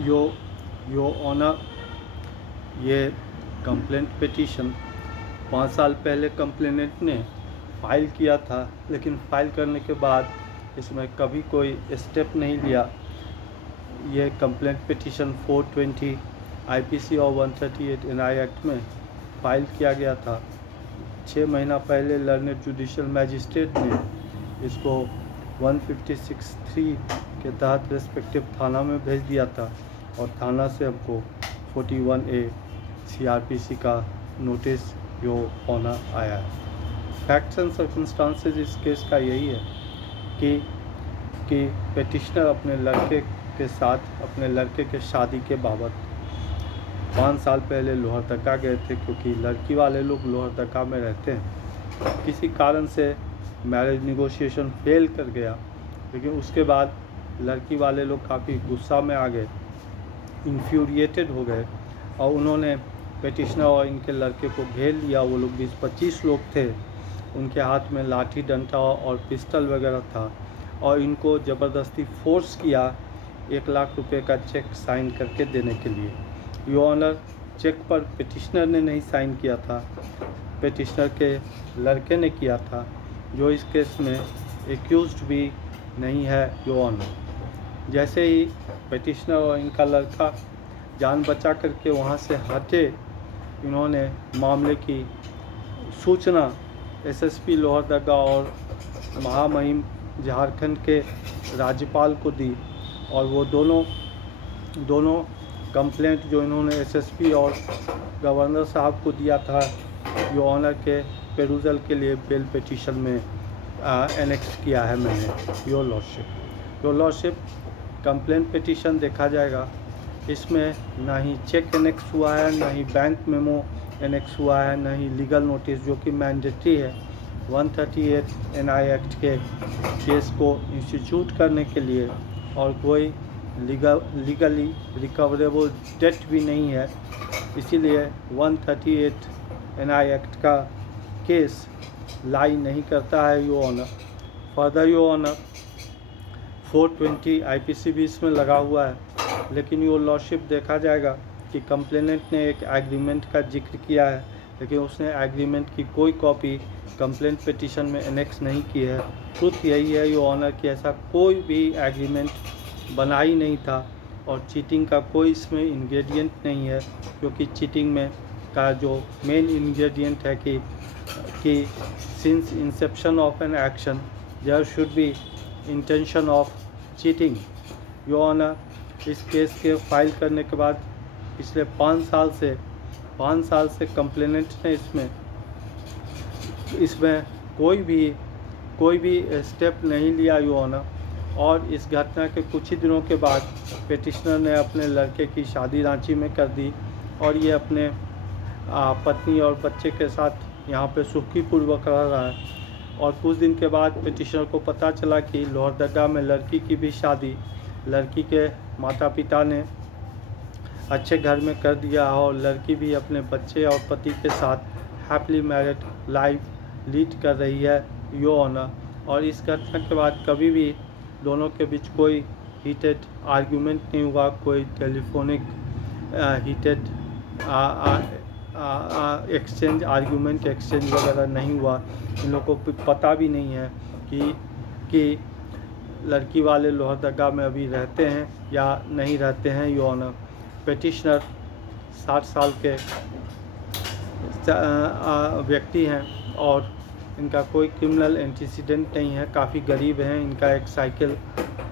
यो यो honour, ये complaint petition 5 साल पहले कंप्लेनेंट ने फ़ाइल किया था, लेकिन फ़ाइल करने के बाद इसमें कभी कोई स्टेप नहीं लिया। ये कंप्लेंट पिटीशन 420 आईपीसी और 138 एनआई एक्ट में फ़ाइल किया गया था। 6 महीना पहले लर्नेड जुडिशियल मैजिस्ट्रेट ने इसको 156(3) के तहत रेस्पेक्टिव थाना में भेज दिया था और थाना से हमको 41A CRPC का नोटिस यो होना आया है। फैक्ट्स एंड सर्कमस्टांसेस इस केस का यही है कि पेटिशनर अपने लड़के के साथ अपने लड़के के शादी के बाबत 5 साल पहले लोहरदगा गए थे, क्योंकि लड़की वाले लोग लोहरदगा में रहते हैं। किसी कारण से मैरिज निगोशिएशन फेल कर गया, लेकिन उसके बाद लड़की वाले लोग काफ़ी गुस्सा में आ गए, इन्फ्यूरिएटेड हो गए और उन्होंने पेटिशनर और इनके लड़के को घेर लिया। वो लोग 20-25 लोग थे, उनके हाथ में लाठी डंडा और पिस्टल वगैरह था और इनको ज़बरदस्ती फोर्स किया 1 लाख रुपए का चेक साइन करके देने के लिए। यो ऑनर, चेक पर पेटिशनर ने नहीं साइन किया था, पेटिशनर के लड़के ने किया था, जो इस केस में एक्यूज्ड भी नहीं है। यो ऑनर, जैसे ही पेटिशनर और इनका लड़का जान बचा करके वहाँ से हटे, इन्होंने मामले की सूचना एसएसपी लोहरदगा और महामहिम झारखंड के राज्यपाल को दी और वो दोनों कंप्लेंट जो इन्होंने एसएसपी और गवर्नर साहब को दिया था, यो ऑनर के पेरूजल के लिए बेल पिटीशन में एनेक्स किया है मैंने। योर लॉर्डशिप, कंप्लेंट पिटीशन देखा जाएगा, इसमें ना ही चेक एनेक्स हुआ है, ना ही बैंक मेमो एनेक्स हुआ है, ना ही लीगल नोटिस, जो कि मैंडेटरी है 138 एनआई एक्ट के केस को इंस्टीट्यूट करने के लिए, और कोई लीगली रिकवरेबल डेट भी नहीं है। इसीलिए 138 एनआई एक्ट का केस लाई नहीं करता है your honour. Further yo honour 420 IPC भी इसमें लगा हुआ है, लेकिन यो लॉर्डशिप देखा जाएगा कि कंप्लेनेंट ने एक एग्रीमेंट का जिक्र किया है, लेकिन उसने एग्रीमेंट की कोई कॉपी कंप्लेंट पिटीशन में एनेक्स नहीं की है। ट्रुथ यही है यो ऑनर कि ऐसा कोई भी एग्रीमेंट बना ही नहीं था और चीटिंग का कोई इसमें इंग्रेडिएंट नहीं है, क्योंकि चीटिंग में का जो मेन इंग्रेडिएंट है कि since inception of an action there should be intention of cheating. Your honour, इस केस के फाइल करने के बाद पिछले 5 साल से कंप्लेनेंट ने इसमें कोई भी स्टेप नहीं लिया यो ऑनर, और इस घटना के कुछ ही दिनों के बाद पेटिशनर ने अपने लड़के की शादी रांची में कर दी और ये अपने पत्नी और बच्चे के साथ यहाँ पे सुखीपूर्वक रह रहा है। और कुछ दिन के बाद पेटिशनर को पता चला कि लोहरदगा में लड़की की भी शादी लड़की के माता पिता ने अच्छे घर में कर दिया और लड़की भी अपने बच्चे और पति के साथ हैप्पीली मैरिड लाइफ लीड कर रही है यो ऑनर। और इस घटना के बाद कभी भी दोनों के बीच कोई हीटेड आर्गुमेंट नहीं हुआ, कोई टेलीफोनिक हीटेड आर्गुमेंट एक्सचेंज वगैरह नहीं हुआ। इन लोगों को पता भी नहीं है कि लड़की वाले लोहरदगा में अभी रहते हैं या नहीं रहते हैं यो ऑनर। पेटिशनर 60 साल के व्यक्ति हैं और इनका कोई क्रिमिनल एंटीसीडेंट नहीं है, काफ़ी गरीब हैं। इनका एक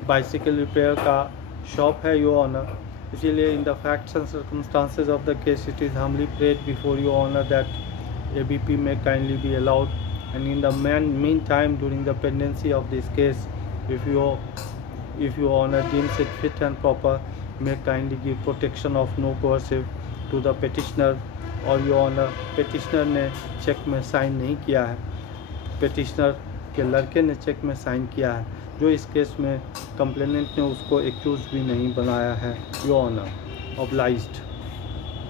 बाइसिकल रिपेयर का शॉप है यो ऑनर। इसीलिए in the facts and circumstances of the case it is humbly prayed before your honour that ABP may kindly be allowed, and in the meantime during the pendency of this case, if your honor deems it fit and proper, may kindly give protection of no coercive to the petitioner। और your honor, petitioner ने check में sign नहीं किया है, petitioner के लड़के ने check में साइन किया है, जो इस केस में कंप्लेनेंट ने उसको एक्यूज भी नहीं बनाया है। your honor, obliged।